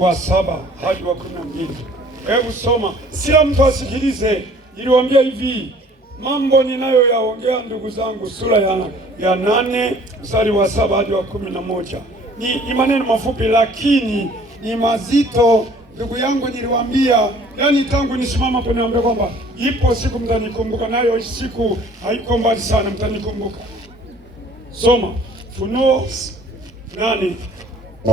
wa 7 hadi wa 12. Hebu soma, sila mtu asikilize. Niliwaambia hivi, mambo ninayoyaongea ndugu zangu, sura ya 8 mstari wa 7 hadi wa 11 ni maneno mafupi, lakini ni mazito. Ndugu yangu, niliwaambia, yani tangu nisimama hapo niambia kwamba ipo siku mtanikumbuka, nayo siku haiko mbali sana, mtanikumbuka. Soma Ufunuo 8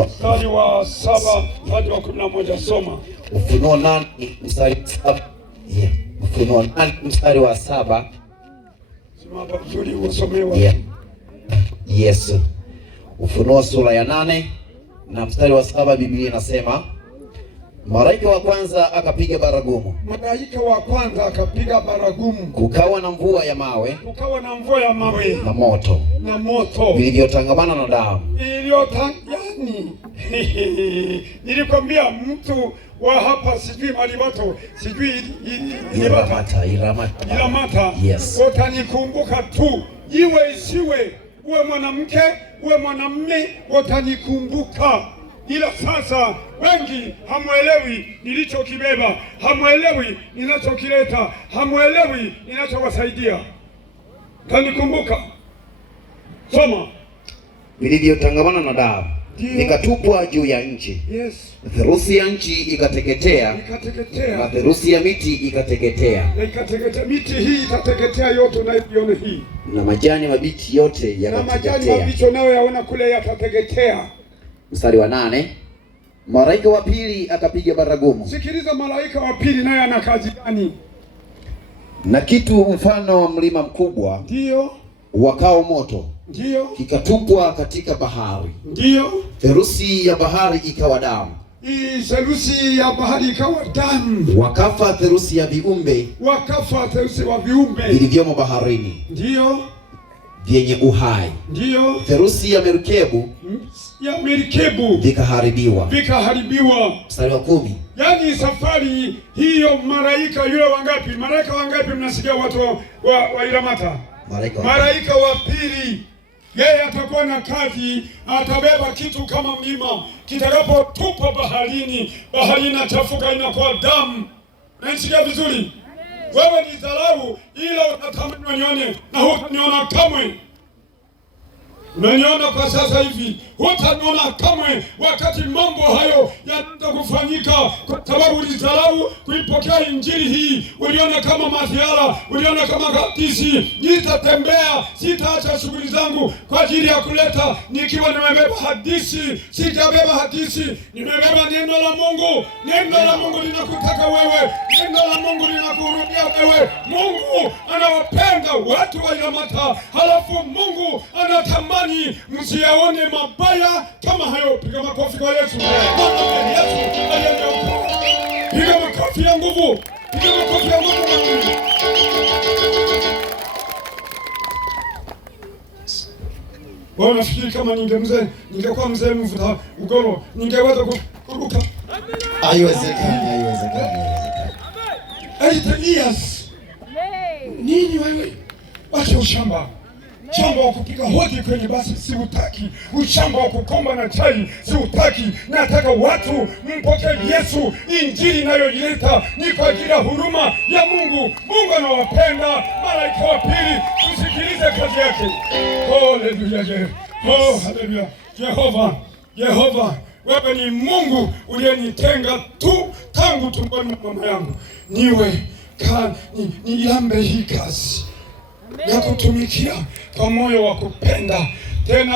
mstari wa 7 hadi wa 11. Soma Ufunuo 8 mstari wa 7. Yeah. Ufunuo 8 mstari wa 7. Sema hapa vizuri usomewa. Yeah. Yes. Ufunuo sura ya 8 na mstari wa 7, Biblia inasema malaika wa kwanza akapiga baragumu. Malaika wa kwanza akapiga baragumu. Kukawa na mvua ya mawe. Kukawa na mvua ya mawe. Na moto. Na moto. Vilivyotangamana na damu. Yani nilikwambia mtu wa hapa sijui Malibato, sijui Iramata. Yes. Utanikumbuka tu, iwe isiwe, uwe mwanamke uwe mwanamume, utanikumbuka. Ila sasa wengi hamuelewi nilichokibeba, hamuelewi ninachokileta, hamuelewi ninachowasaidia. Utanikumbuka. Soma. Vilivyotangamana na damu vikatupwa juu ya nchi. Yes. Theluthi ya nchi ikateketea. Na theluthi ya miti ikateketea. Miti hii itateketea yote unaiona hii. Na majani mabichi yote yakateketea. Na majani mabichi unayoyaona kule yatateketea. Mstari wa 8. Malaika wa pili akapiga baragumu. Sikiliza, malaika wa pili naye ana kazi gani? Na kitu mfano wa mlima mkubwa, ndio wakao moto, ndio kikatupwa katika bahari. Ndio theluthi ya bahari ikawa damu. Theluthi ya bahari ikawa damu. Wakafa theluthi ya viumbe. Wakafa theluthi wa viumbe vilivyomo baharini. Ndio vyenye uhai. Ndio theluthi ya merikebu. Vikaharibiwa. Mstari wa 10. Yaani safari hiyo malaika yule wangapi? Malaika wangapi mnasikia watu wa Iramata? Malaika wa pili. Yeye atakuwa na kazi, atabeba kitu kama mlima, kitakapotupa baharini, bahari inachafuka inakuwa damu. Naisikia vizuri? Wewe ni dharau, ila utatamani wanione na hutaniona kamwe. Unaniona kwa sasa hivi, hutaniona kamwe wakati mambo hayo yanaanza kufanyika, kwa sababu ulidharau kuipokea injili hii. Uliona kama madhara, uliona kama katisi. Nitatembea, sitaacha shughuli zangu kwa ajili ya kuleta, nikiwa nimebeba hadithi. Sijabeba hadithi, nimebeba neno la Mungu. Neno la Mungu linakutaka wewe, neno la Mungu linakurudia wewe. Mungu anawapenda watu wa Iramata, halafu Mungu anatamani msiyaone mabaya kama hayo. Piga makofi kwa Yesu. Yesu aliyeokoa. Piga makofi ya nguvu. Piga makofi ya nguvu. Wewe unafikiri kama ningekuwa mzee mvuta ugoro ningeweza kuruka? Haiwezekani. 8 years. Nini wewe? Wacha ushamba. Shamba wa kupiga hodi kwenye basi siutaki. Ushamba wa kukomba na chai siutaki. Nataka watu mpokee Yesu. Injili inayoileta ni kwa ajili ya huruma ya Mungu. Mungu anawapenda. Malaika wa pili, usikilize kazi yake. Haleluya. Oh, haleluya. Yehova, wewe ni Mungu uliyenitenga tu tangu tumboni mwa mama yangu. Nilambe hii kazi ya kutumikia kwa moyo wa kupenda tena.